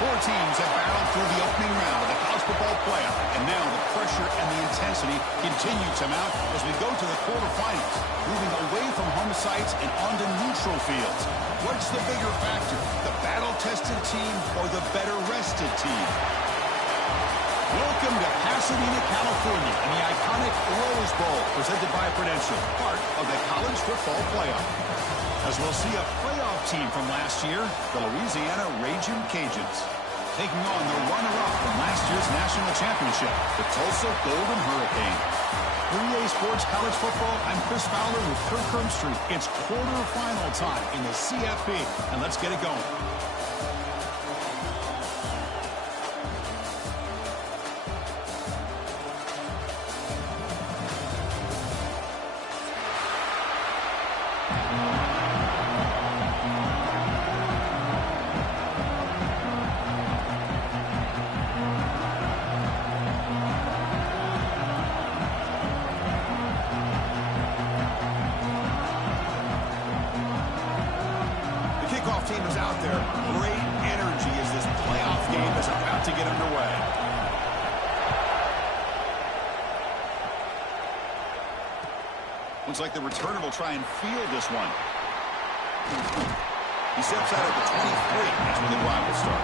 Four teams have battled through the opening round of the college football playoff, and now the pressure and the intensity continue to mount as we go to the quarterfinals, moving away from home sites and onto neutral fields. What's the bigger factor, the battle-tested team or the better-rested team? Welcome to Pasadena, California, and the iconic Rose Bowl, presented by Prudential, part of the college football playoff. As we'll see a playoff team from last year, the Louisiana Cajun Cajuns, taking on the runner-up from last year's national championship, the Tulsa Golden Hurricane. 3A Sports College Football, I'm Chris Fowler with Kirk Herbstreit. It's quarterfinal time in the CFP, and let's get it going. Team is out there. Great energy as this playoff game is about to get underway. Looks like the returner will try and field this one. He steps out at the 23. That's where the drive will start.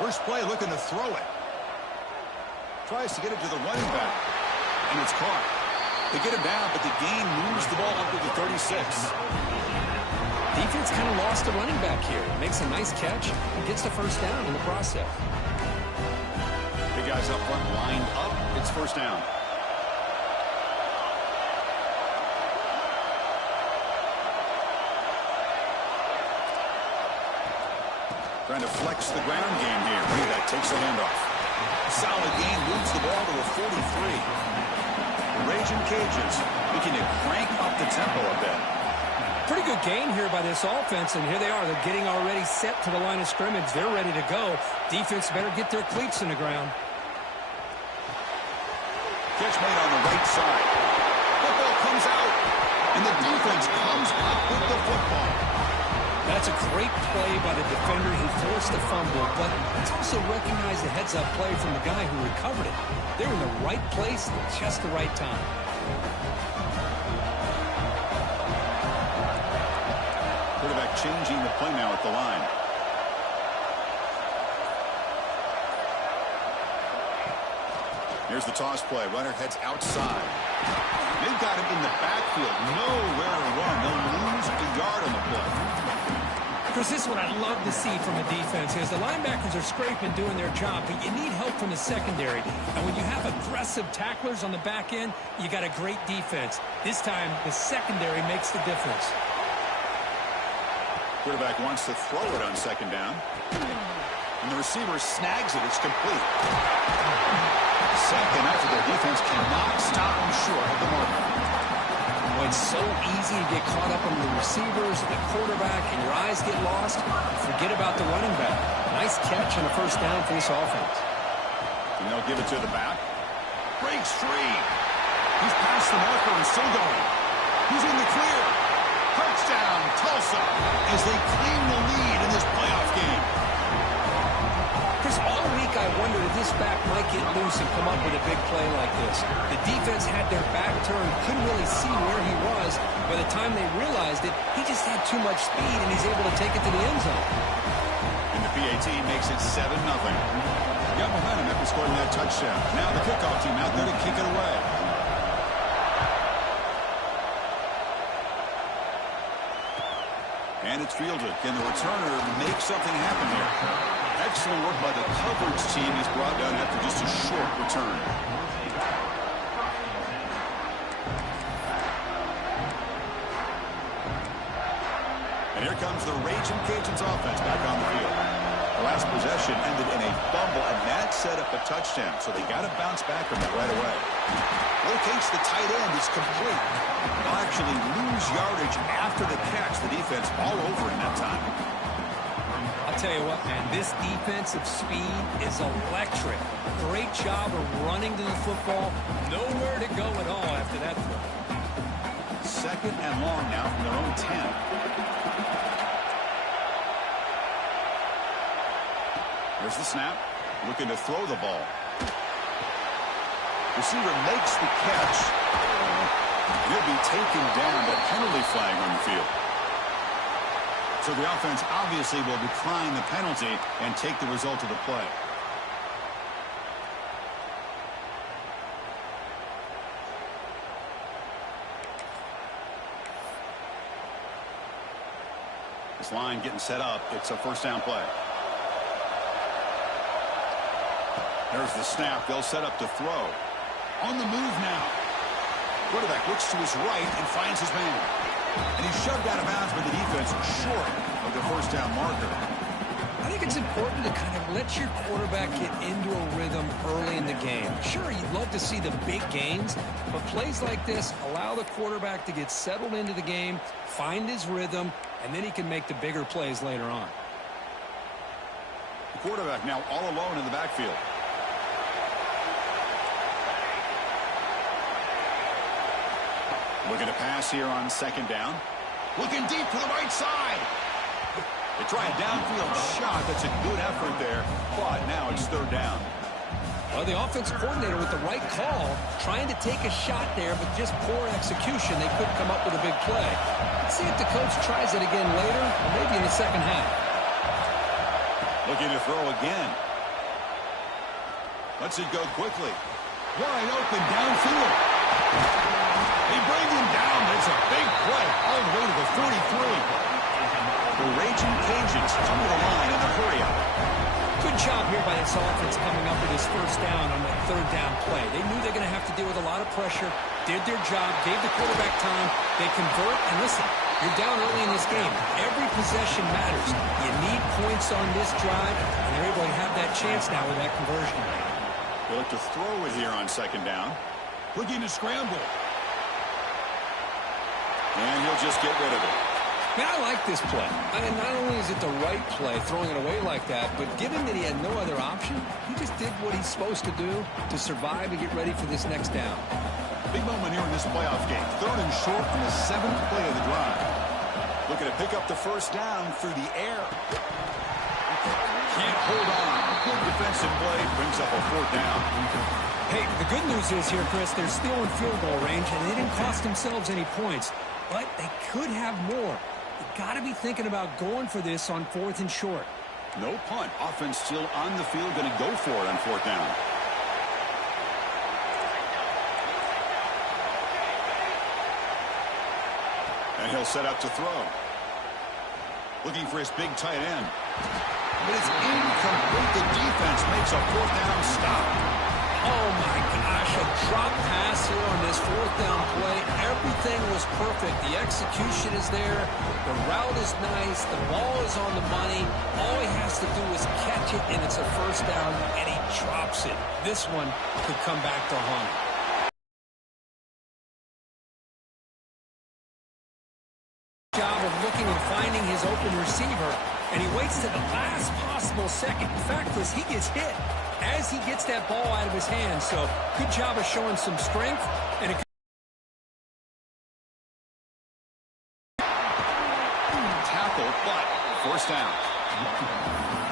First play looking to throw it. Tries to get it to the running back. And it's caught. They get him down, but the gain moves the ball up to the 36. Defense kind of lost the running back here. Makes a nice catch and gets the first down in the process. Big guys up front lined up. It's first down. Trying to flex the ground game here. That takes the handoff. Solid gain, moves the ball to the 43. The Cajun Cajuns looking to crank up the tempo a bit. Pretty good gain here by this offense, and here they are. They're getting already set to the line of scrimmage. They're ready to go. Defense better get their cleats in the ground. Catch made on the right side. Football comes out, and the defense comes up with the football. That's a great play by the defender. He forced the fumble, but it's also recognized the heads-up play from the guy who recovered it. They were in the right place at just the right time. Quarterback changing the play now at the line. Here's the toss play. Runner heads outside. They've got him in the backfield. Nowhere to run. They'll lose a yard on the play. Chris, this is what I love to see from a defense is the linebackers are scraping, doing their job, but you need help from the secondary. And when you have aggressive tacklers on the back end, you got a great defense. This time, the secondary makes the difference. Quarterback wants to throw it on second down. And the receiver snags it. It's complete. Second effort, their defense cannot stop them short of the mark. Well, it's so easy to get caught up on the receivers, the quarterback, and your eyes get lost. Forget about the running back. Nice catch and a first down for this offense. And they'll give it to the back. Breaks free. He's past the marker and still going. He's in the clear. Touchdown, Tulsa, as they claim the lead in this playoff game. Chris, all week I wondered if this back might get loose and come up with a big play like this. The defense had their back turned, couldn't really see where he was. By the time they realized it, he just had too much speed, and he's able to take it to the end zone. And the PAT makes it 7-0. Got momentum after scoring that touchdown. Now the kickoff team out there to kick it away. And it's fielded. Can the returner make something happen here? Excellent work by the coverage team. He's brought down after just a short return. And here comes the Cajun Cajuns offense back on the field. The last possession ended in a fumble, and that set up a touchdown. So they got to bounce back from that right away. Locates the tight end. It's complete. They'll actually lose yardage after the catch. The defense all over in that time. I'll tell you what, man, this defensive speed is electric. Great job of running to the football. Nowhere to go at all after that throw. Second and long now from their own 10. There's the snap. Looking to throw the ball. Receiver makes the catch. He'll be taken down, but penalty flag on the field. So the offense obviously will decline the penalty and take the result of the play. This line getting set up. It's a first down play. There's the snap. They'll set up to throw. On the move now. Quarterback looks to his right and finds his man. And he's shoved out of bounds by the defense short of the first down marker. I think it's important to kind of let your quarterback get into a rhythm early in the game. Sure, you'd love to see the big gains, but plays like this allow the quarterback to get settled into the game, find his rhythm, and then he can make the bigger plays later on. The quarterback now all alone in the backfield. Looking to pass here on second down. Looking deep to the right side. They try a downfield shot. That's a good effort there, but now it's third down. Well, the offensive coordinator with the right call, trying to take a shot there, but just poor execution. They couldn't come up with a big play. Let's see if the coach tries it again later, or maybe in the second half. Looking to throw again. Lets it go quickly. Wide open downfield. They bring him down. It's a big play all the way to the 43. The Raging Cajuns come to the line in the hurry up. Good job here by this offense coming up with this first down on that third down play. They knew they're going to have to deal with a lot of pressure, did their job, gave the quarterback time. They convert, and listen, you're down early in this game. Every possession matters. You need points on this drive, and they're able to have that chance now with that conversion. They look to throw it here on second down. Looking to scramble. And he'll just get rid of it. Man, I like this play. I mean, not only is it the right play, throwing it away like that, but given that he had no other option, he just did what he's supposed to do to survive and get ready for this next down. Big moment here in this playoff game. Third and short on the 7th play of the drive. Looking to pick up the first down through the air. Can't hold on. Good defensive play brings up a fourth down. Hey, the good news is here, Chris, they're still in field goal range, and they didn't cost themselves any points, but they could have more. You got to be thinking about going for this on 4th and short. No punt. Offense still on the field, going to go for it on 4th down. And he'll set up to throw. Looking for his big tight end. But it's incomplete. The defense makes a 4th down stop. Oh, my gosh, a drop pass here on this 4th down play. Everything was perfect. The execution is there. The route is nice. The ball is on the money. All he has to do is catch it, and it's a first down, and he drops it. This one could come back to haunt him. Job of looking and finding his open receiver, and he waits to the last possible second. In fact, Chris, he gets hit as he gets that ball out of his hands. So good job of showing some strength. And tackle, but first down.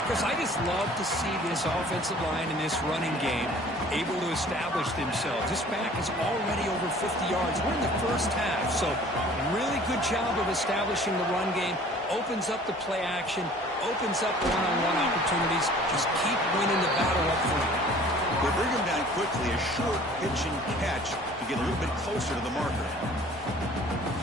Chris, I just love to see this offensive line in this running game able to establish themselves. This back is already over 50 yards. We're in the first half, so really good job of establishing the run game. Opens up the play action, opens up one-on-one opportunities. Just keep winning the battle up front. They bring him down quickly, a short pitch and catch to get a little bit closer to the marker.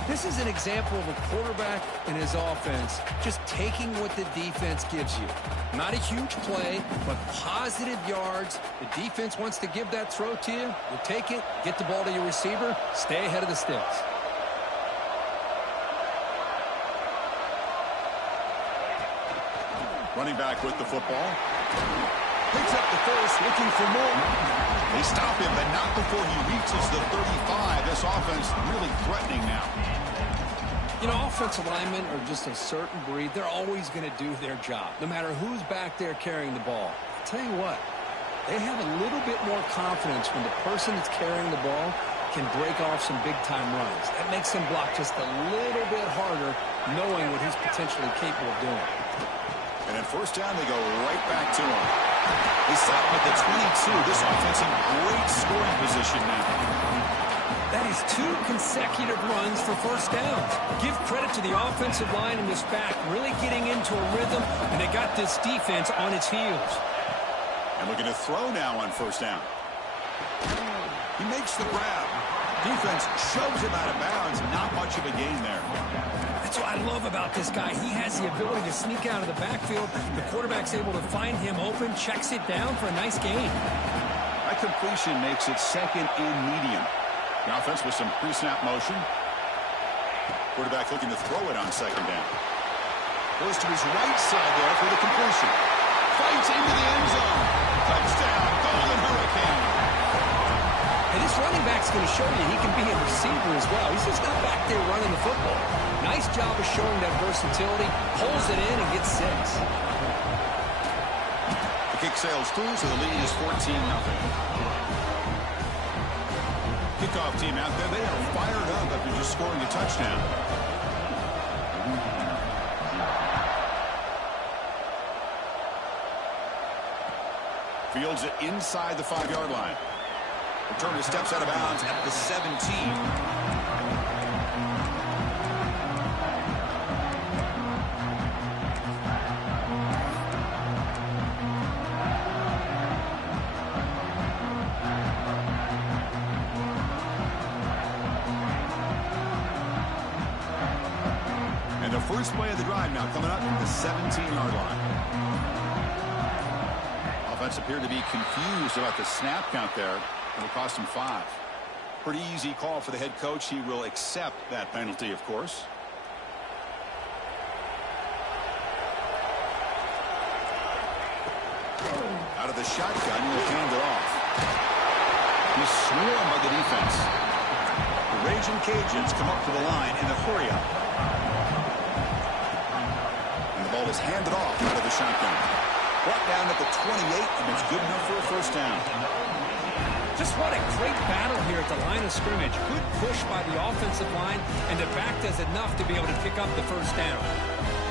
This is an example of a quarterback and his offense just taking what the defense gives you. Not a huge play, but positive yards. The defense wants to give that throw to you. You take it, get the ball to your receiver, stay ahead of the sticks. Running back with the football. Picks up the first, looking for more. They stop him, but not before he reaches the 35. This offense really threatening now. You know, offensive linemen are just a certain breed. They're always going to do their job, no matter who's back there carrying the ball. I'll tell you what, they have a little bit more confidence when the person that's carrying the ball can break off some big-time runs. That makes him block just a little bit harder, knowing what he's potentially capable of doing. And at first down, they go right back to him. They set him at the 22. This offense in great scoring position now. That is 2 consecutive runs for first downs. Give credit to the offensive line in this back, really getting into a rhythm, and they got this defense on its heels. And looking to throw now on first down. He makes the grab. Defense shoves him out of bounds. Not much of a gain there. That's what I love about this guy. He has the ability to sneak out of the backfield. The quarterback's able to find him open, checks it down for a nice gain. That completion makes it second and medium. The offense with some pre-snap motion. Quarterback looking to throw it on second down. Goes to his right side there for the completion. Fights into the end zone. Touchdown, Golden Hurricane. And this running back's going to show you he can be a receiver as well. He's just not back there running the football. Nice job of showing that versatility. Pulls it in and gets 6. The kick sails through, so the lead is 14-0. Kickoff team out there, they are fired up after just scoring a touchdown. Fields it inside the 5-yard line. Returner steps out of bounds at the 17. First play of the drive now coming up at the 17-yard line. Offense appeared to be confused about the snap count there. It'll cost him 5. Pretty easy call for the head coach. He will accept that penalty, of course. Out of the shotgun, he'll hand it off. He's swarmed by the defense. The Raging Cajuns come up to the line in a hurry-up. Ball is handed off out of the shotgun. Brought down at the 28, and it's good enough for a first down. Just what a great battle here at the line of scrimmage. Good push by the offensive line, and the back does enough to be able to pick up the first down.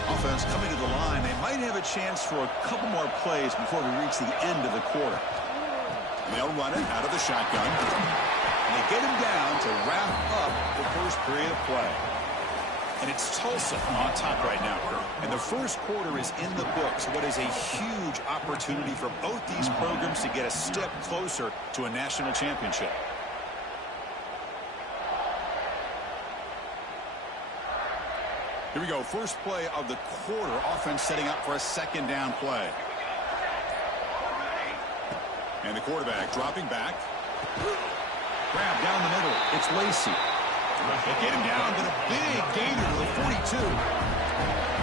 Offense coming to the line. They might have a chance for a couple more plays before we reach the end of the quarter. And they'll run it out of the shotgun. And they get him down to wrap up the first period of play. And it's Tulsa on top right now, Kurt. And the first quarter is in the books. What is a huge opportunity for both these programs to get a step closer to a national championship. Here we go. First play of the quarter. Offense setting up for a second down play. And the quarterback dropping back. Grab down the middle. It's Lacey. They get him down, but a big gainer to the 42.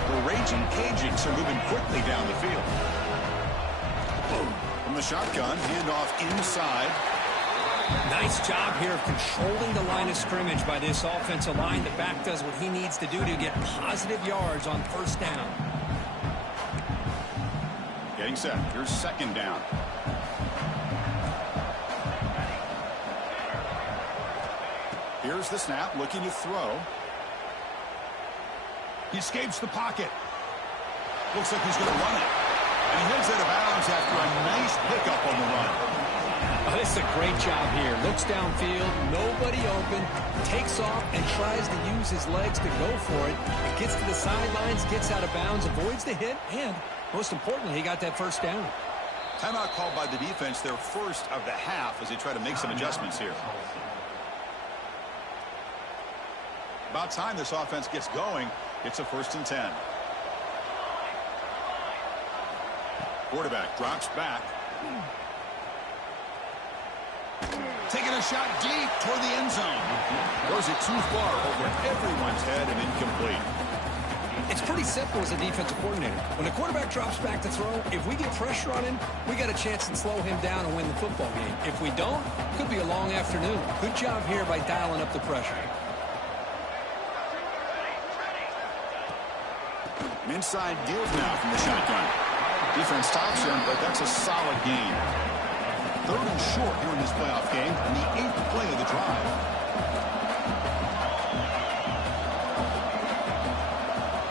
The Raging Cajuns are moving quickly down the field. From the shotgun, handoff inside. Nice job here of controlling the line of scrimmage by this offensive line. The back does what he needs to do to get positive yards on first down. Getting set. Here's second down. Here's the snap, looking to throw. He escapes the pocket. Looks like he's going to run it. And he heads out of bounds after a nice pickup on the run. Oh, this is a great job here. Looks downfield, nobody open, takes off and tries to use his legs to go for it. Gets to the sidelines, gets out of bounds, avoids the hit, and most importantly, he got that first down. Timeout called by the defense, their first of the half, as they try to make some adjustments here. About time this offense gets going. It's a 1st and 10. Quarterback drops back. Taking a shot deep toward the end zone. Goes it too far over everyone's head and incomplete. It's pretty simple as a defensive coordinator. When the quarterback drops back to throw, if we get pressure on him, we got a chance to slow him down and win the football game. If we don't, could be a long afternoon. Good job here by dialing up the pressure. An inside give now from the shotgun. Defense stops him, but that's a solid gain. 3rd and short here in this playoff game, and the 8th play of the drive.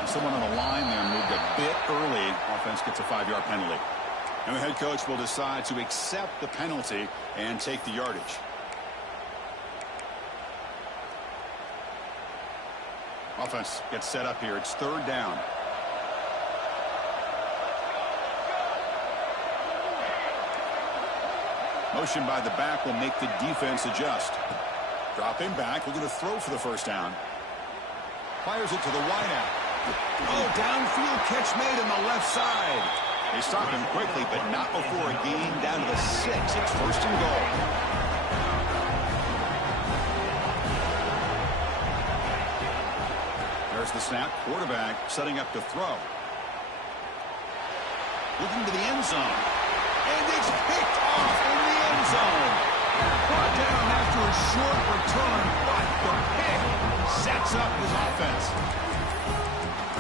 Someone on the line there moved a bit early. Offense gets a 5-yard penalty. And the head coach will decide to accept the penalty and take the yardage. Offense gets set up here. It's 3rd down. Motion by the back will make the defense adjust. Dropping back, we're going to throw for the 1st down. Fires it to the wideout. Oh, downfield catch made on the left side. They stop him quickly, but not before a gain down to the 6. It's 1st and goal. There's the snap. Quarterback setting up to throw. Looking to the end zone. And it's picked off in the end zone. Brought down after a short return, but the pick sets up his offense.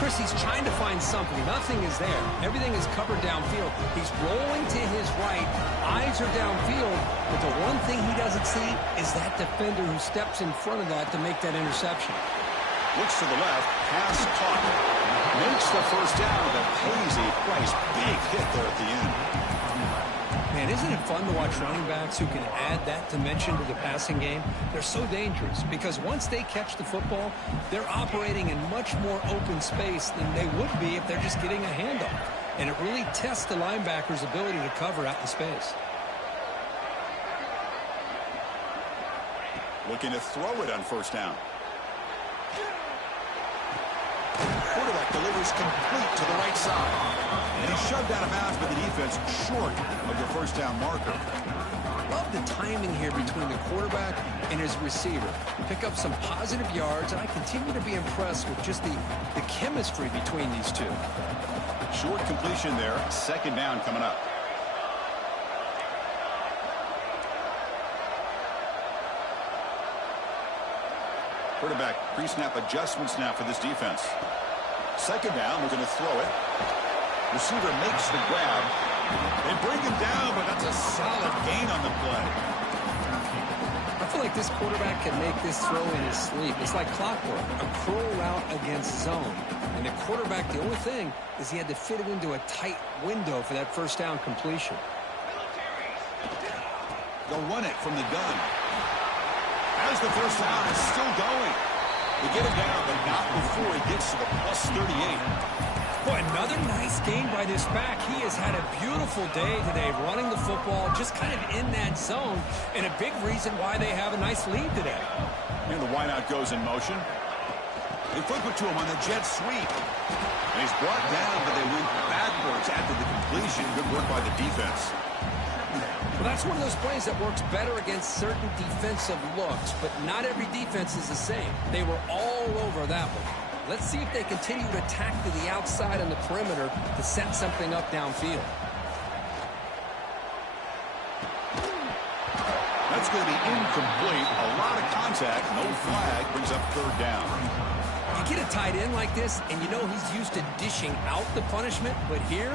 Chris, he's trying to find something. Nothing is there. Everything is covered downfield. He's rolling to his right. Eyes are downfield. But the one thing he doesn't see is that defender who steps in front of that to make that interception. Looks to the left. Pass caught. Makes the 1st down, but pays a price. Big hit there at the end. Man, isn't it fun to watch running backs who can add that dimension to the passing game? They're so dangerous because once they catch the football, they're operating in much more open space than they would be if they're just getting a handoff. And it really tests the linebacker's ability to cover out in space. Looking to throw it on 1st down. Quarterback delivers complete to the right side. And he's shoved out of bounds by the defense short of the 1st down marker. Love the timing here between the quarterback and his receiver. Pick up some positive yards, and I continue to be impressed with just the chemistry between these two. Short completion there. 2nd down coming up. Quarterback pre-snap adjustments now for this defense. 2nd down, we're going to throw it. Receiver makes the grab. They bring him down, but that's a solid gain on the play. I feel like this quarterback can make this throw in his sleep. It's like clockwork, a curl route against zone. And the quarterback, the only thing is he had to fit it into a tight window for that 1st down completion. They'll run it from the gun. As the 1st down is still going. They get him down, but not before he gets to the +38. Boy, another nice game by this back. He has had a beautiful day today running the football, just kind of in that zone, and a big reason why they have a nice lead today. And the wideout goes in motion. They flip it to him on the jet sweep. And he's brought down, but they went backwards after the completion. Good work by the defense. Well, that's one of those plays that works better against certain defensive looks, but not every defense is the same. They were all over that one. Let's see if they continue to attack to the outside on the perimeter to set something up downfield. That's going to be incomplete. A lot of contact. No flag. Brings up 3rd down. You get a tight end like this, and you know he's used to dishing out the punishment, but here,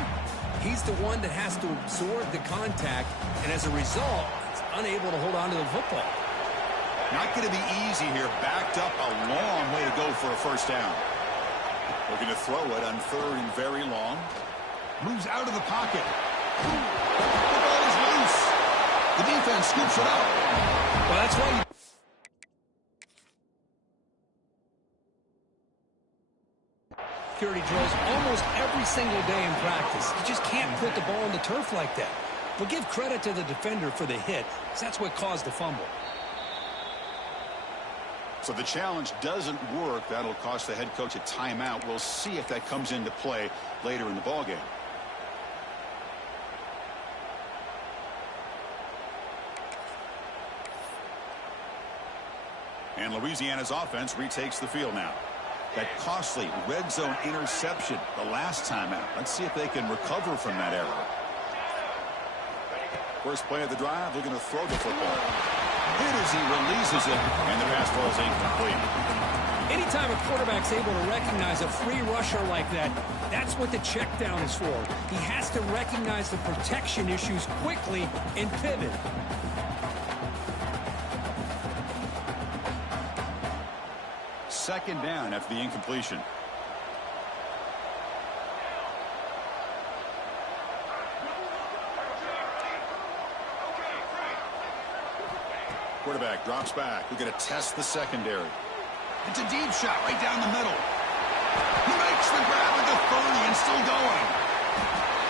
he's the one that has to absorb the contact, and as a result, he's unable to hold on to the football. Not going to be easy here. Backed up a long way to go for a 1st down. Looking to throw it on 3rd and very long. Moves out of the pocket. The ball is loose. The defense scoops it up. Well, that's why security drills almost every single day in practice. You just can't put the ball on the turf like that. But give credit to the defender for the hit, because that's what caused the fumble. So the challenge doesn't work. That'll cost the head coach a timeout. We'll see if that comes into play later in the ballgame. And Louisiana's offense retakes the field now. That costly red zone interception the last time out. Let's see if they can recover from that error. First play of the drive, they're going to throw the football. Hit as he releases it, and the pass ball is incomplete. Anytime a quarterback's able to recognize a free rusher like that, that's what the check down is for. He has to recognize the protection issues quickly and pivot. Second down after the incompletion. Quarterback drops back. We're going to test the secondary. It's a deep shot right down the middle. He makes the grab at the 30 and still going.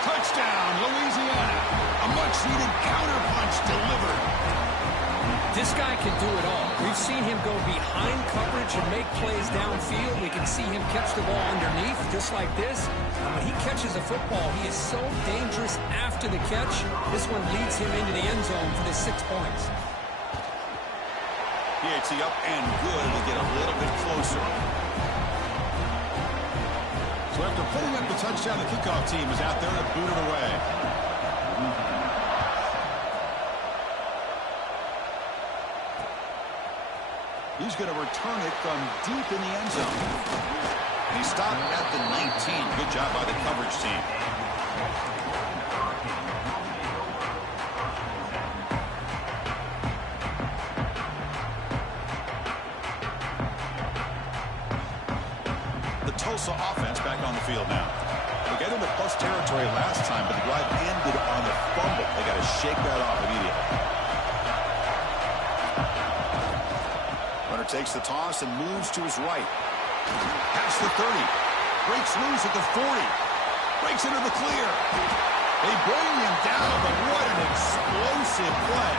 Touchdown, Louisiana. A much-needed counterpunch delivered. This guy can do it all. We've seen him go behind coverage and make plays downfield. We can see him catch the ball underneath, just like this. And when he catches a football, he is so dangerous after the catch. This one leads him into the end zone for the 6 points. PAT up and good to get a little bit closer. So after putting up the touchdown, the kickoff team is out there to boot it away. He's going to return it from deep in the end zone. And he stopped at the 19. Good job by the coverage team. The Tulsa offense back on the field now. They got into plus territory last time, but the drive ended on a fumble. They got to shake that off immediately. Takes the toss and moves to his right. Past the 30. Breaks loose at the 40. Breaks into the clear. They bring him down, but what an explosive play.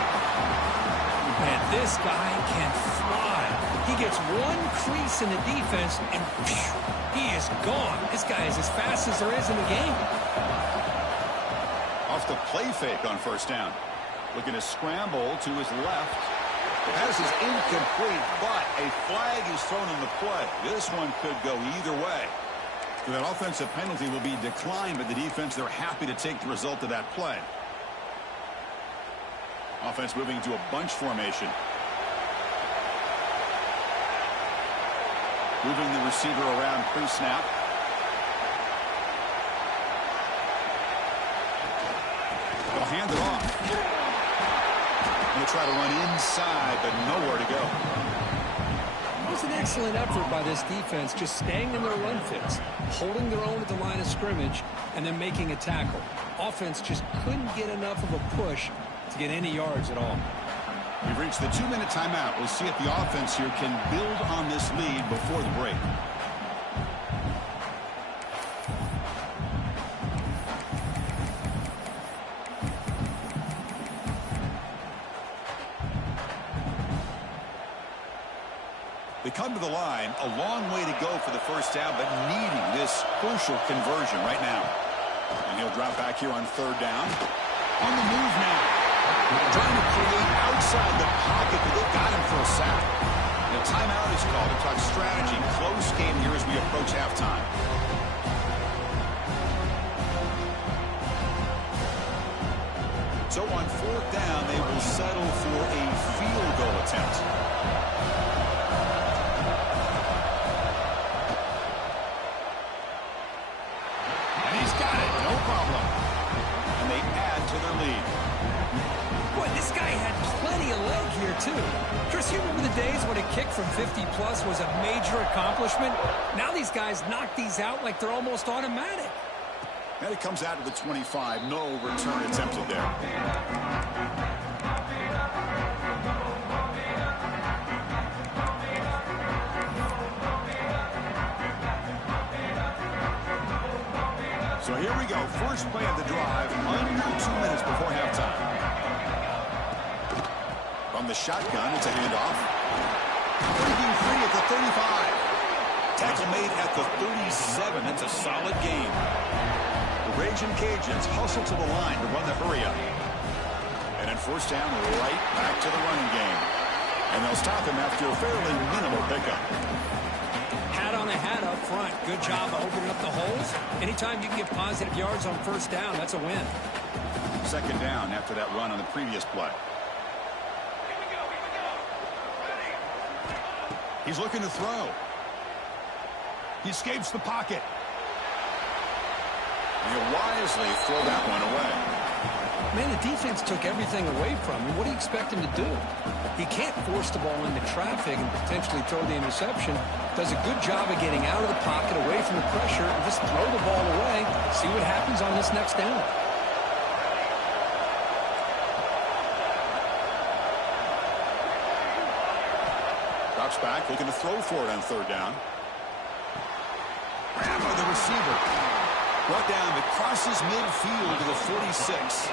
And this guy can fly. He gets one crease in the defense, and phew, he is gone. This guy is as fast as there is in the game. Off the play fake on first down. Looking to scramble to his left. The pass is incomplete, but a flag is thrown in the play. This one could go either way. So that offensive penalty will be declined by the defense. They're happy to take the result of that play. Offense moving into a bunch formation. Moving the receiver around pre-snap. They'll hand it off. Going to try to run inside, but nowhere to go. It was an excellent effort by this defense, just staying in their run fits, holding their own at the line of scrimmage, and then making a tackle. Offense just couldn't get enough of a push to get any yards at all. We've reached the 2-minute timeout. We'll see if the offense here can build on this lead before the break. They come to the line, a long way to go for the first down, but needing this crucial conversion right now. And he'll drop back here on third down. On the move now. Trying to create outside the pocket, but they've got him for a sack. The timeout is called to talk strategy. Close game here as we approach halftime. So on fourth down, they will settle for a field goal attempt. Too. Chris, you remember the days when a kick from 50-plus was a major accomplishment? Now these guys knock these out like they're almost automatic. And it comes out of the 25. No return attempted there. So here we go. First play of the drive, under 2 minutes before halftime. From the shotgun, it's a handoff. Breaking free at the 35. Tackle made at the 37. That's a solid gain. The Raging Cajuns hustle to the line to run the hurry-up. And then first down, right back to the running game. And they'll stop him after a fairly minimal pickup. Hat on a hat good job of opening up the holes. Anytime you can get positive yards on first down, that's a win. Second down after that run on the previous play. He's looking to throw. He escapes the pocket. And he'll wisely throw that one away. Man, the defense took everything away from him. What do you expect him to do? He can't force the ball into traffic and potentially throw the interception. Does a good job of getting out of the pocket, away from the pressure, and just throw the ball away. See what happens on this next down. Drops back, looking to throw for it on third down. Grab by the receiver. Brought down, but crosses midfield to the 46.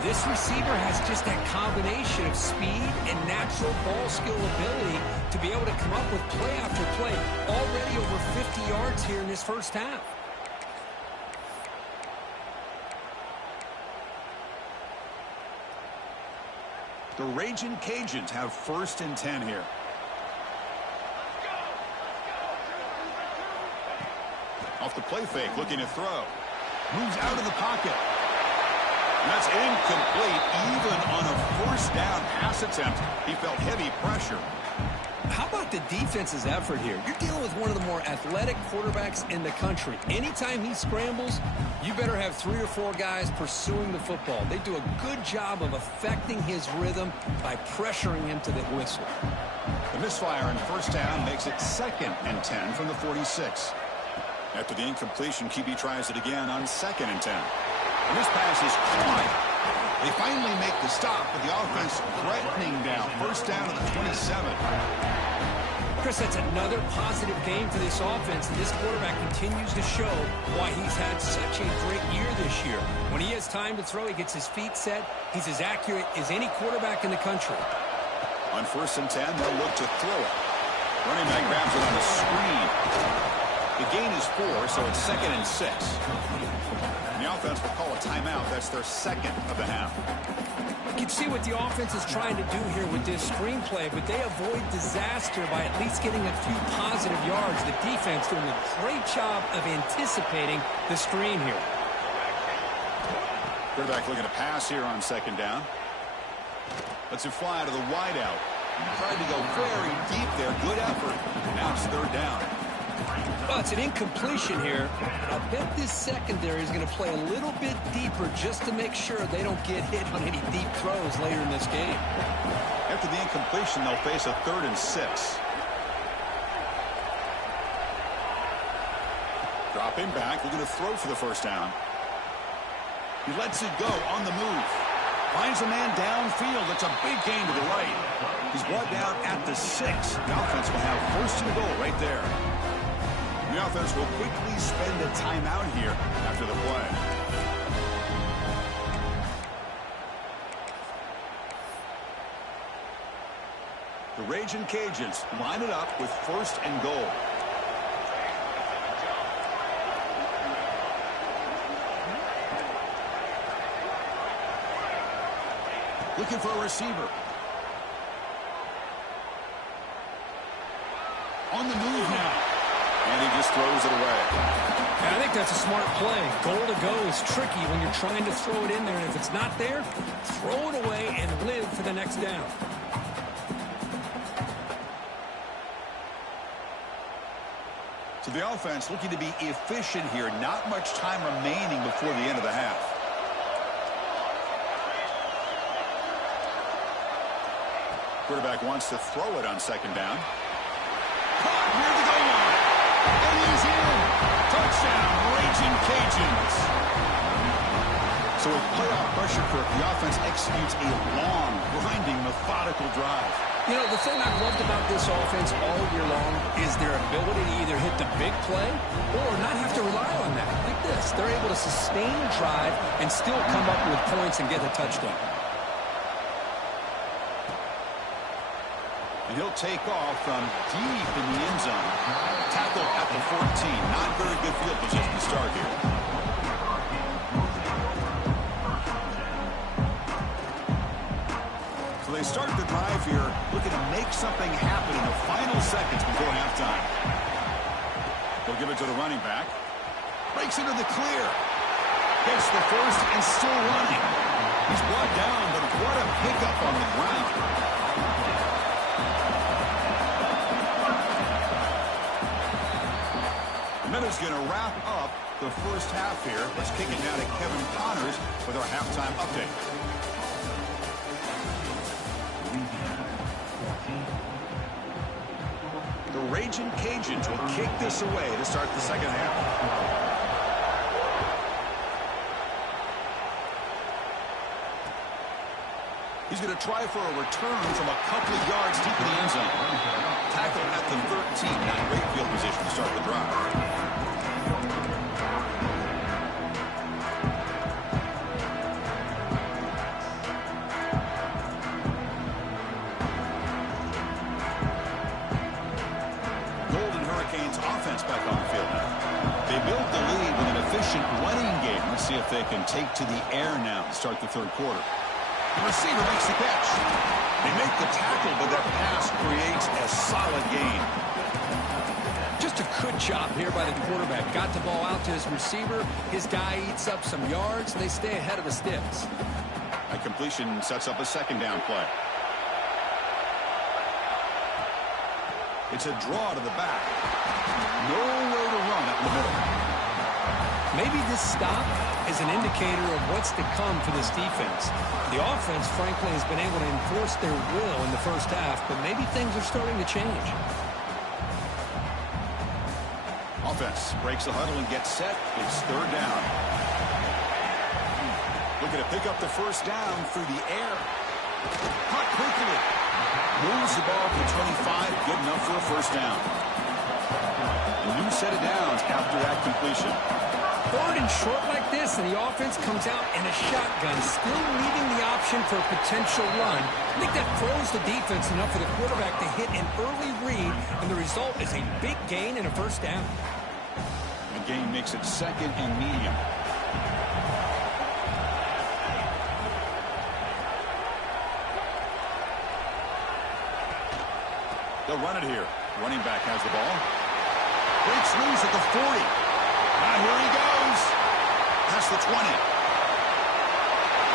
This receiver has just that combination of speed and natural ball skill ability to be able to come up with play after play. Already over 50 yards here in this first half. The Raging Cajuns have 1st and 10 here. Off the play fake, looking to throw. Moves out of the pocket. And that's incomplete, even on a first down pass attempt. He felt heavy pressure. How about the defense's effort here? You're dealing with one of the more athletic quarterbacks in the country. Anytime he scrambles, you better have 3 or 4 guys pursuing the football. They do a good job of affecting his rhythm by pressuring him to the whistle. The misfire in first down makes it 2nd and 10 from the 46. After the incompletion, QB tries it again on 2nd and 10. And this pass is caught. They finally make the stop, but the offense threatening down. First down to the 27. Chris, that's another positive game for this offense, and this quarterback continues to show why he's had such a great year this year. When he has time to throw, he gets his feet set. He's as accurate as any quarterback in the country. On 1st and 10, they'll look to throw it. Running back grabs it on the screen. The gain is 4, so it's 2nd and 6. And the offense will call a timeout. That's their 2nd of the half. You can see what the offense is trying to do here with this screenplay, but they avoid disaster by at least getting a few positive yards. The defense doing a great job of anticipating the screen here. Quarterback looking to pass here on 2nd down. Lets it fly to the wideout. Tried to go very deep there. Good effort. Now it's 3rd down. Well, it's an incompletion here. I bet this secondary is going to play a little bit deeper just to make sure they don't get hit on any deep throws later in this game. After the incompletion, they'll face a 3rd and 6. Dropping back, looking to throw for the first down. He lets it go on the move. Finds a man downfield. That's a big gain to the right. He's brought down at the 6. The offense will have 1st and goal right there. The offense will quickly spend a timeout here after the play. The Raging Cajuns line it up with 1st and goal. Looking for a receiver. On the move now. And he just throws it away. I think that's a smart play. Goal to go is tricky when you're trying to throw it in there. And if it's not there, throw it away and live for the next down. So the offense looking to be efficient here. Not much time remaining before the end of the half. Quarterback wants to throw it on 2nd down. Caught near the goal line. And he's in. Touchdown, Raging Cajuns. So with playoff pressure, Kirk, the offense executes a long, grinding, methodical drive. You know, the thing I've loved about this offense all year long is their ability to either hit the big play or not have to rely on that. Like this. They're able to sustain a drive and still come up with points and get a touchdown. And he'll take off from deep in the end zone. Tackle at the 14. Not very good field position to start here. So they start the drive here, looking to make something happen in the final seconds before halftime. He'll give it to the running back. Breaks into the clear. Gets the first and still running. He's brought down, but what a pickup on the ground. Minutes going to wrap up the first half here. Let's kick it now to Kevin Connors with our halftime update. The Raging Cajuns will kick this away to start the second half. He's going to try for a return from a couple of yards deep in the end zone. Tackle at the 13. Now great field position to start the drive. Golden Hurricanes offense back on the field now. They built the lead with an efficient running game. Let's see if they can take to the air now to start the third quarter. The receiver makes the catch. They make the tackle, but that pass creates a solid gain. Just a good job here by the quarterback. Got the ball out to his receiver. His guy eats up some yards, and they stay ahead of the sticks. A completion sets up a second down play. It's a draw to the back. Nowhere to run up the middle. Maybe this stop is an indicator of what's to come for this defense. The offense, frankly, has been able to enforce their will in the first half, but maybe things are starting to change. Offense breaks the huddle and gets set. It's third down. Looking to pick up the first down through the air. Caught quickly. Moves the ball to 25. Good enough for a first down. A new set of downs after that completion. Third and short like this, and the offense comes out in a shotgun, still leaving the option for a potential run. I think that throws the defense enough for the quarterback to hit an early read, and the result is a big gain and a first down. The gain makes it second and medium. They'll run it here. Running back has the ball. Breaks loose at the 40. Now here he goes. Past the 20.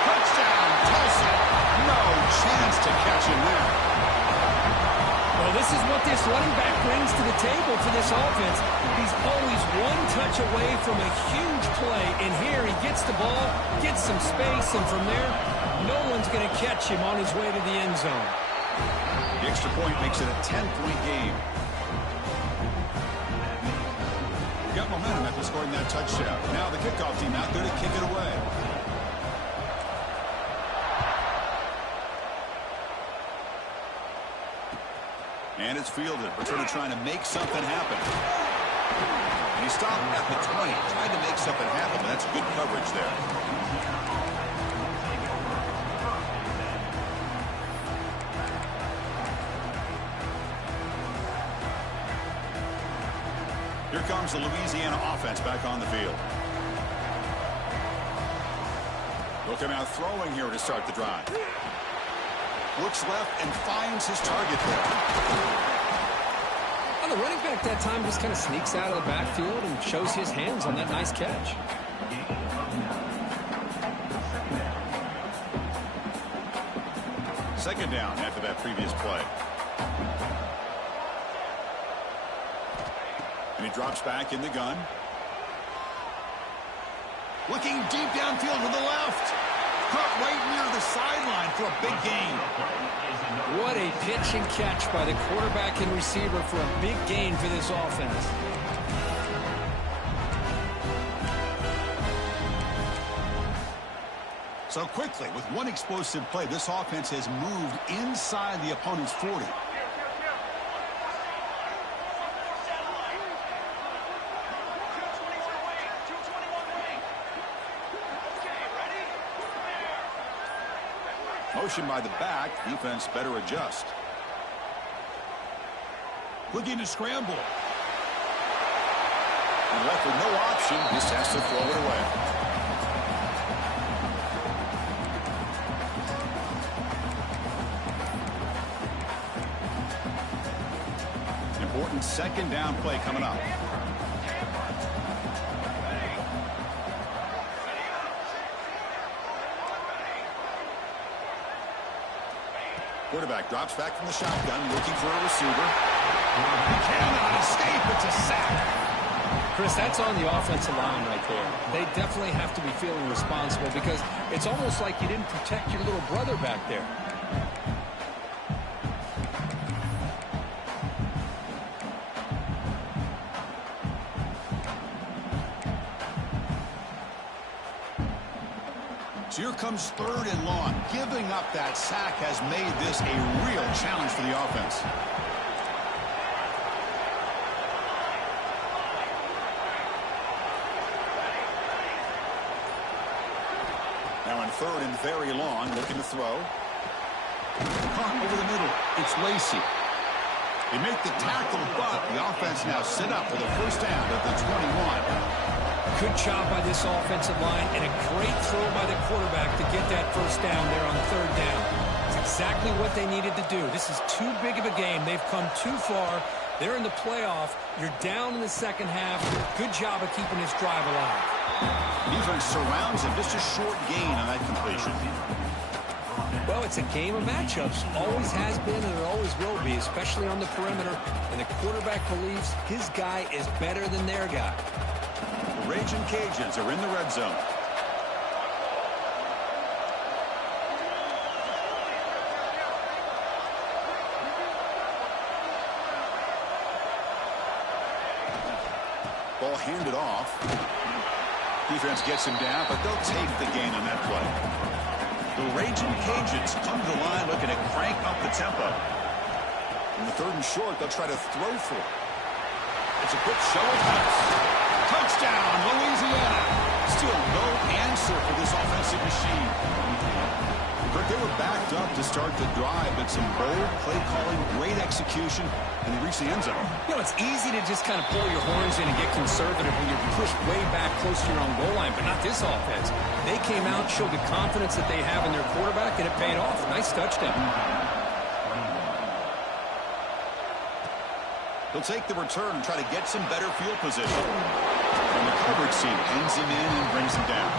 Touchdown, Tulsa. No chance to catch him there. Well, this is what this running back brings to the table for this offense. He's always one touch away from a huge play, and here he gets the ball, gets some space, and from there, no one's going to catch him on his way to the end zone. The extra point makes it a 10-point game. Got momentum after scoring that touchdown. Now the kickoff team out there to kick it away. And it's fielded. Returner trying to make something happen. And he stopped at the 20. Tried to make something happen, but that's good coverage there. Here comes the Louisiana offense back on the field. They'll come out throwing here to start the drive. Looks left and finds his target there. Well, the running back that time just kind of sneaks out of the backfield and shows his hands on that nice catch. Second down after that previous play. And he drops back in the gun. Looking deep downfield to the left. Caught right near the sideline for a big gain. What a pitch and catch by the quarterback and receiver for a big gain for this offense. So quickly, with one explosive play, this offense has moved inside the opponent's 40. Motion by the back. Defense better adjust. Looking to scramble. And left with no option. Just has to throw it away. Important second down play coming up. Quarterback drops back from the shotgun, looking for a receiver. He cannot escape. It's a sack. Chris, that's on the offensive line right there. They definitely have to be feeling responsible because it's almost like you didn't protect your little brother back there. So here comes 3rd and long. Giving up that sack has made this a real challenge for the offense. Now on 3rd and very long, looking to throw. Caught over the middle. It's Lacey. They make the tackle, but the offense now set up for the first down at the 21. Good job by this offensive line and a great throw by the quarterback to get that first down there on 3rd down. It's exactly what they needed to do. This is too big of a game. They've come too far. They're in the playoff. You're down in the second half. Good job of keeping this drive alive. Defense surrounds him. Just a short gain on that completion. Well, it's a game of matchups. Always has been and it always will be, especially on the perimeter. And the quarterback believes his guy is better than their guy. The Raging Cajuns are in the red zone. Ball handed off. Defense gets him down, but they'll take the gain on that play. The Raging Cajuns come to the line looking to crank up the tempo. In the 3rd and short, they'll try to throw for it. It's a quick shovel pass. Touchdown, Louisiana. Still no answer for this offensive machine. But they were backed up to start the drive, but some bold play calling, great execution, and they reached the end zone. You know, it's easy to just kind of pull your horns in and get conservative when you're pushed way back close to your own goal line, but not this offense. They came out, showed the confidence that they have in their quarterback, and it paid off. Nice touchdown. He'll take the return and try to get some better field position. And the coverage team pins him in and brings him down.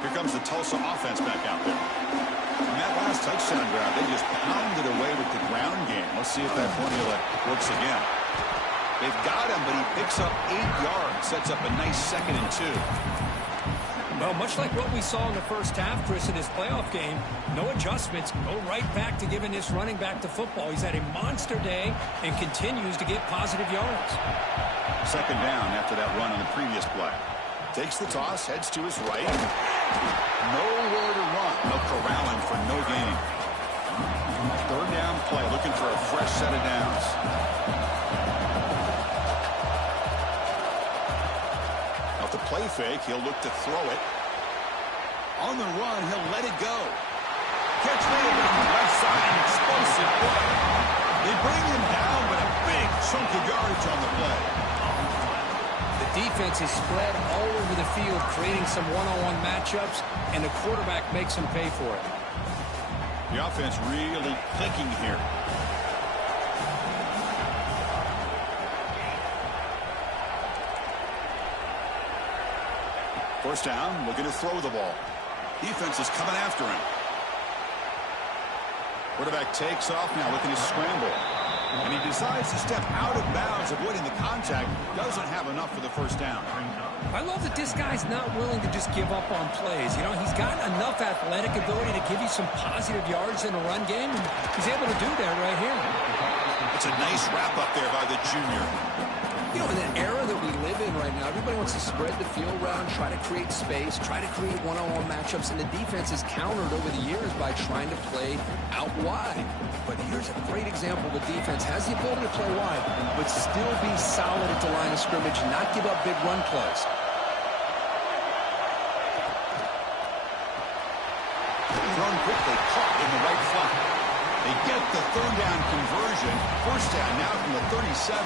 Here comes the Tulsa offense back out there. In that last touchdown drive, they just pounded away with the ground game. Let's see if that formula works again. They've got him, but he picks up 8 yards, sets up a nice 2nd and 2. Well, much like what we saw in the first half, Chris, in this playoff game, no adjustments, go right back to giving this running back the football. He's had a monster day and continues to get positive yards. 2nd down after that run on the previous play. Takes the toss, heads to his right. Nowhere to run. They'll corral him for no gain. 3rd down play, looking for a fresh set of downs. Off the play fake, he'll look to throw it. On the run, he'll let it go. Catch made on the left side, an explosive play. They bring him down, but a big chunk of yardage on the play. The defense is spread all over the field, creating some one-on-one matchups, and the quarterback makes them pay for it. The offense really clicking here. First down, looking to throw the ball. Defense is coming after him. Quarterback takes off now, looking to scramble. And he decides to step out of bounds, avoiding the contact. Doesn't have enough for the first down. I love that this guy's not willing to just give up on plays. You know, he's got enough athletic ability to give you some positive yards in a run game, and he's able to do that right here. It's a nice wrap up there by the junior. You know, in the era that we live in right now, everybody wants to spread the field around, try to create space, try to create one-on-one matchups, and the defense is countered over the years by trying to play out wide. But here's a great example. The defense has the ability to play wide, but still be solid at the line of scrimmage and not give up big run plays. Thrown quickly, caught in the right flat. They get the third down conversion. First down now from the 37.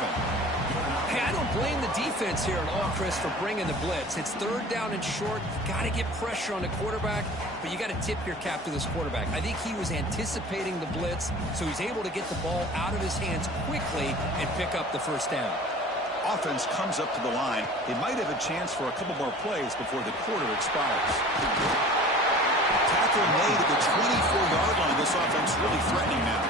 Hey, I don't blame the defense here at all, Chris, for bringing the blitz. It's third down and short. You got to get pressure on the quarterback, but you got to tip your cap to this quarterback. I think he was anticipating the blitz, so he's able to get the ball out of his hands quickly and pick up the first down. Offense comes up to the line. They might have a chance for a couple more plays before the quarter expires. Tackle made at the 24-yard line. This offense really threatening now.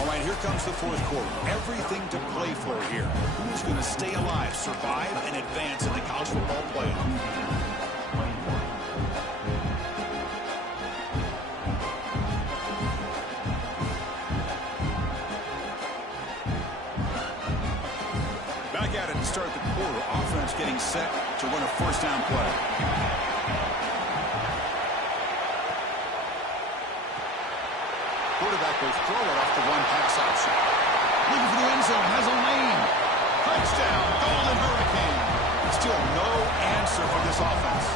All right, here comes the fourth quarter. Everything to play for here. Who's going to stay alive, survive, and advance in the college football playoff? Back at it to start the quarter. Offense getting set to run a first down play. Quarterback will throw it off the one-pass option. Looking for the end zone, has a lane. Touchdown, Golden Hurricane. Still no answer for this offense.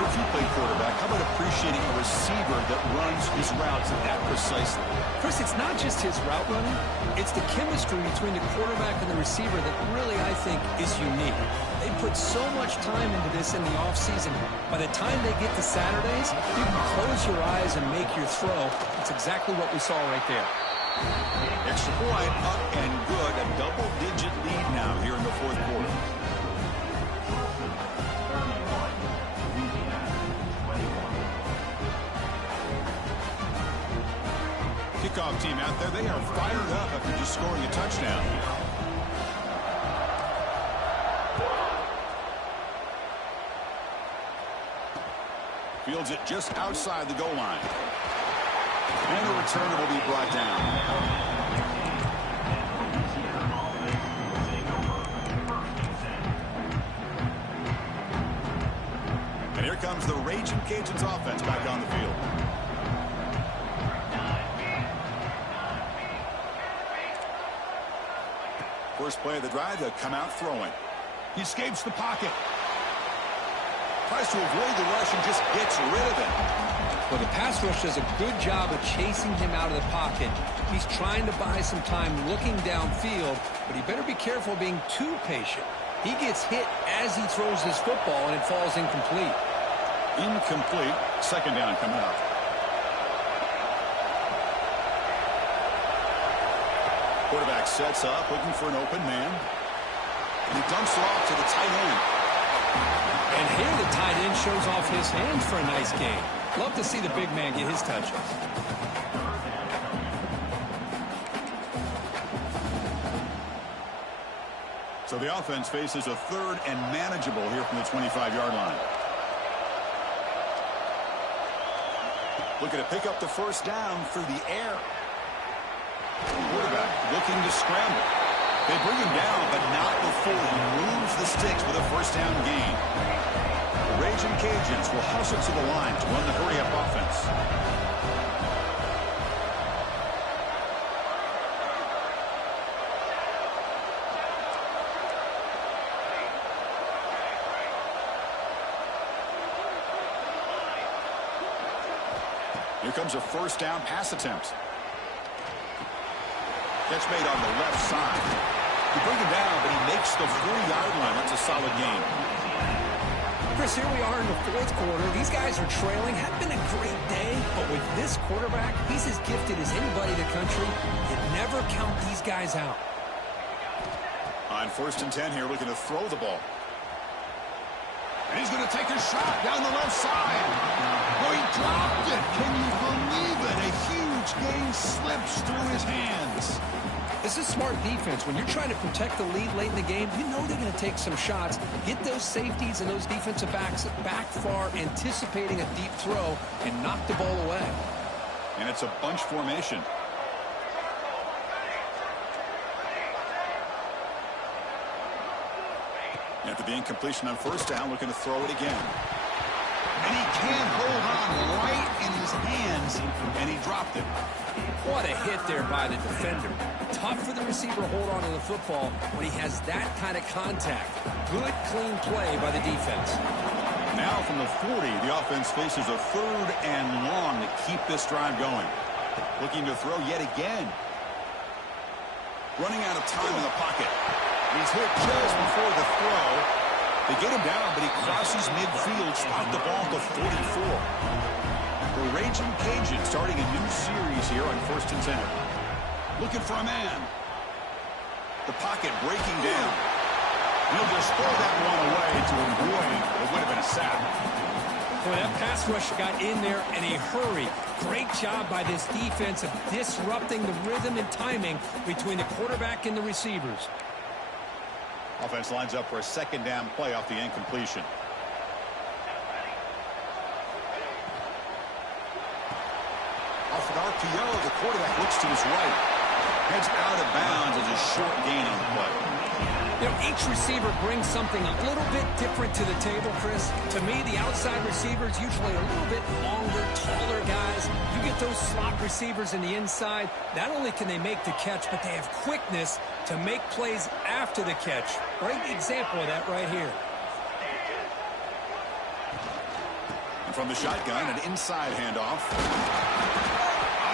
If you play quarterback, how about appreciating a receiver that runs his routes that precisely? Chris, it's not just his route running. It's the chemistry between the quarterback and the receiver that really, I think, is unique. They put so much time into this in the offseason. By the time they get to Saturdays, you can close your eyes and make your throw. That's exactly what we saw right there. Extra point, up and good. A double-digit lead now here in the fourth quarter. Kickoff team out there, they are fired up after just scoring a touchdown. Fields it just outside the goal line. And the return will be brought down. And here comes the Raging Cajuns offense back on the field. First play of the drive, they'll come out throwing. He escapes the pocket. Tries to avoid the rush and just gets rid of it. Well, the pass rush does a good job of chasing him out of the pocket. He's trying to buy some time looking downfield, but he better be careful being too patient. He gets hit as he throws his football, and it falls incomplete. Incomplete. Second down coming up. Quarterback sets up, looking for an open man. And he dumps it off to the tight end. And here the tight end shows off his hands for a nice game. Love to see the big man get his touches. So the offense faces a third and manageable here from the 25-yard line. Looking to pick up the first down through the air. Quarterback looking to scramble. They bring him down, but not before he moves the sticks with a first down gain. The Raging Cajuns will hustle to the line to run the hurry-up offense. Here comes a first down pass attempt. Catch made on the left side. You bring him down, but he makes the 40-yard line. That's a solid gain. Chris, here we are in the fourth quarter. These guys are trailing. Had been a great day, but with this quarterback, he's as gifted as anybody in the country. You never count these guys out. On 1st and 10 here, looking to throw the ball. And he's going to take a shot down the left side. Oh, he dropped it. Can you believe it? A huge gain slips through his hands. This is smart defense. When you're trying to protect the lead late in the game, you know they're going to take some shots. Get those safeties and those defensive backs back far, anticipating a deep throw, and knock the ball away. And it's a bunch formation. After the incompletion on first down, looking to throw it again. And he can't hold on right in his hand hands, and he dropped it. What a hit there by the defender. Tough for the receiver to hold on to the football when he has that kind of contact. Good, clean play by the defense. Now from the 40, the offense faces a 3rd and long to keep this drive going. Looking to throw yet again. Running out of time in the pocket. He's hit just before the throw. They get him down, but he crosses midfield, spot the ball to 44. The Raging Cajun starting a new series here on 1st and 10. Looking for a man. The pocket breaking down. He'll just throw that one away to avoid what would have been a sack. Boy, that pass rush got in there in a hurry. Great job by this defense of disrupting the rhythm and timing between the quarterback and the receivers. Offense lines up for a 2nd down play off the incompletion. Off an RPO, the quarterback looks to his right. Heads out of bounds as a short gain on the play. You know, each receiver brings something a little bit different to the table, Chris. To me, the outside receivers usually a little bit longer, taller guys. You get those slot receivers in the inside, not only can they make the catch, but they have quickness to make plays after the catch. Great example of that right here. And from the shotgun, an inside handoff.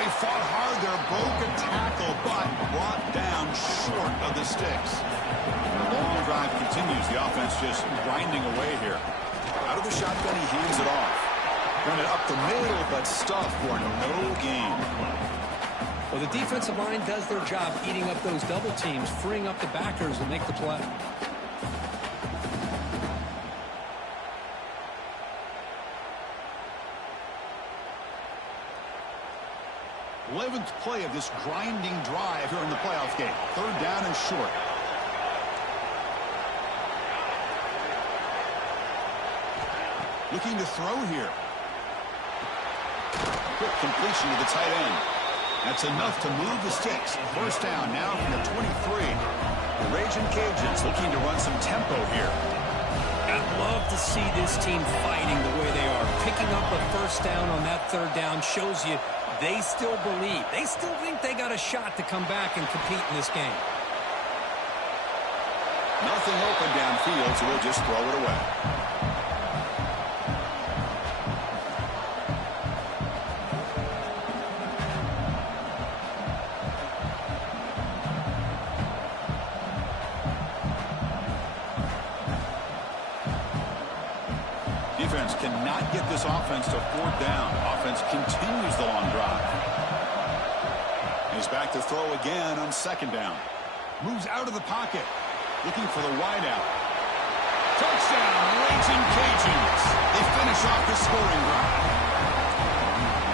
He fought hard there, broke a tackle, but brought down short of the sticks. The long drive continues. The offense just grinding away here. Out of the shotgun, he hands it off. Run it up the middle, but stuffed for no gain. Well, the defensive line does their job eating up those double teams, freeing up the backers to make the play. Eleventh play of this grinding drive here in the playoff game. 3rd down and short. Looking to throw here. Quick completion to the tight end. That's enough to move the sticks. 1st down now from the 23. The Raging Cajuns looking to run some tempo here. I'd love to see this team fighting the way they are. Picking up a 1st down on that 3rd down shows you they still believe. They still think they got a shot to come back and compete in this game. Nothing open downfield, so we'll just throw it away. Defense cannot get this offense to 4th down. Offense continues the long drive. He's back to throw again on 2nd down. Moves out of the pocket. Looking for the wideout. Touchdown, Raging Cajuns. They finish off the scoring drive.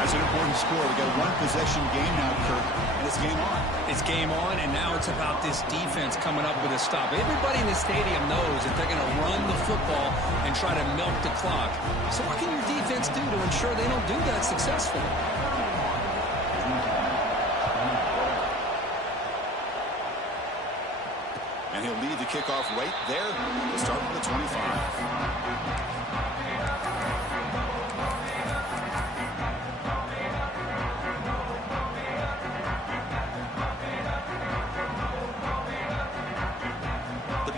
That's an important score. We got a 1-possession game now, Kirk, and it's game on. It's game on, and now it's about this defense coming up with a stop. Everybody in the stadium knows that they're going to run the football and try to milk the clock. So what can your defense do to ensure they don't do that successfully? And he'll lead the kickoff right there to start from the 25.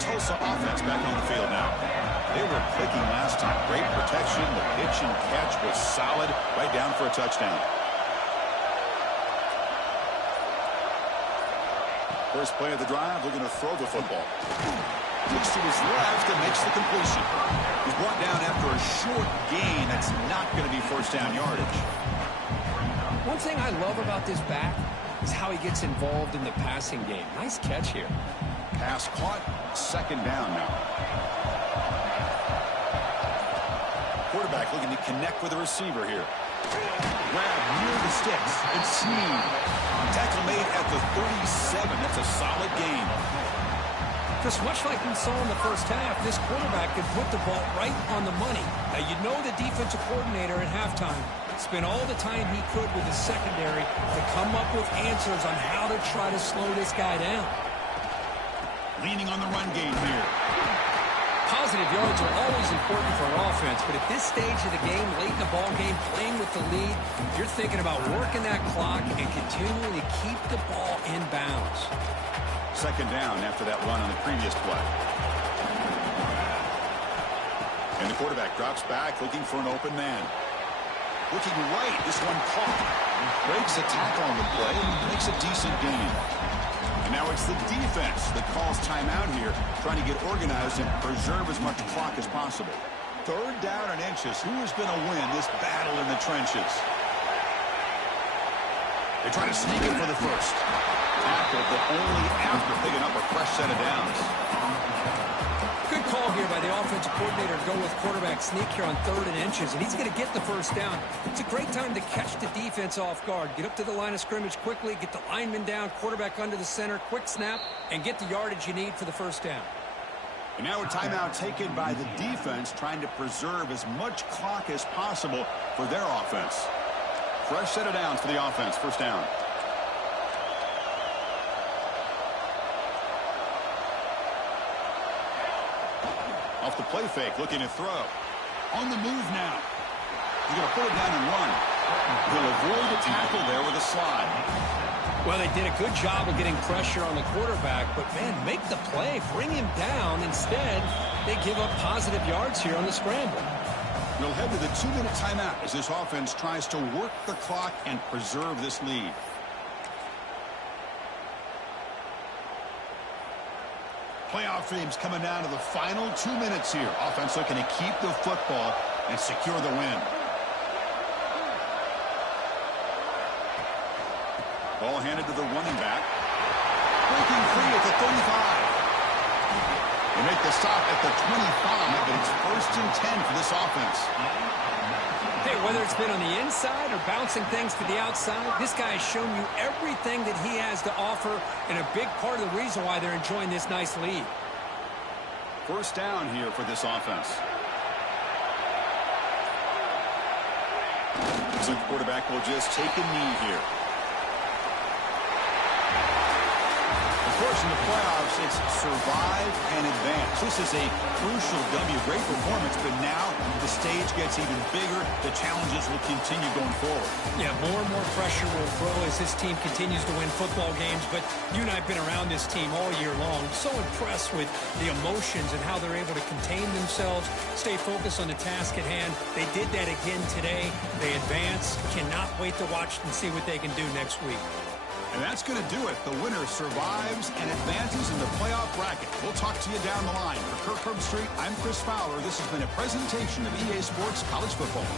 Tulsa offense back on the field now. They were clicking last time. Great protection. The pitch and catch was solid. Right down for a touchdown. First play of the drive, looking to throw the football. Looks to his left and makes the completion. He's brought down after a short gain. That's not going to be 1st down yardage. One thing I love about this back is how he gets involved in the passing game. Nice catch here. Pass caught. 2nd down now. Quarterback looking to connect with the receiver here. Grab near the sticks and Sneed. Tackle made at the 37. That's a solid gain. Just much like we saw in the 1st half, this quarterback could put the ball right on the money. Now, you know the defensive coordinator at halftime spent all the time he could with the secondary to come up with answers on how to try to slow this guy down. Leaning on the run game here. positive yards are always important for an offense, but at this stage of the game, late in the ball game, playing with the lead, you're thinking about working that clock and continuing to keep the ball in bounds. Second down after that run on the previous play. And the quarterback drops back, looking for an open man. Looking right, this one caught. Breaks a tackle on the play and makes a decent gain. And now it's the defense that calls timeout here, trying to get organized and preserve as much clock as possible. Third down and inches. Who is going to win this battle in the trenches? They try to sneak it for the first. Tackled, but only after picking up a fresh set of downs. Good call here by the offensive coordinator to go with quarterback sneak here on 3rd and inches, and he's going to get the first down. It's a great time to catch the defense off guard. Get up to the line of scrimmage quickly, get the lineman down, quarterback under the center, quick snap, and get the yardage you need for the first down. And now a timeout taken by the defense, trying to preserve as much clock as possible for their offense. Fresh set of downs for the offense. First down. Off the play fake, looking to throw. On the move now. He's going to pull it down and run. He'll avoid the tackle there with a slide. Well, they did a good job of getting pressure on the quarterback, but, man, make the play. Bring him down. Instead, they give up positive yards here on the scramble. We'll head to the 2-minute timeout as this offense tries to work the clock and preserve this lead. Playoff dreams coming down to the final 2 minutes here. Offense looking to keep the football and secure the win. Ball handed to the running back. Breaking free at the 35. They make the stop at the 25, but it's 1st and 10 for this offense. Hey, whether it's been on the inside or bouncing things to the outside, this guy has shown you everything that he has to offer, and a big part of the reason why they're enjoying this nice lead. First down here for this offense. Looks like the quarterback will just take a knee here. Of course, in the playoffs, it's survive and advance. This is a crucial W. Great performance, but now the stage gets even bigger. The challenges will continue going forward. Yeah, more and more pressure will grow as this team continues to win football games, but you and I have been around this team all year long. So impressed with the emotions and how they're able to contain themselves, stay focused on the task at hand. They did that again today. They advance. Cannot wait to watch and see what they can do next week. And that's going to do it. The winner survives and advances in the playoff bracket. We'll talk to you down the line. For Kirk Herbstreit, I'm Chris Fowler. This has been a presentation of EA Sports College Football.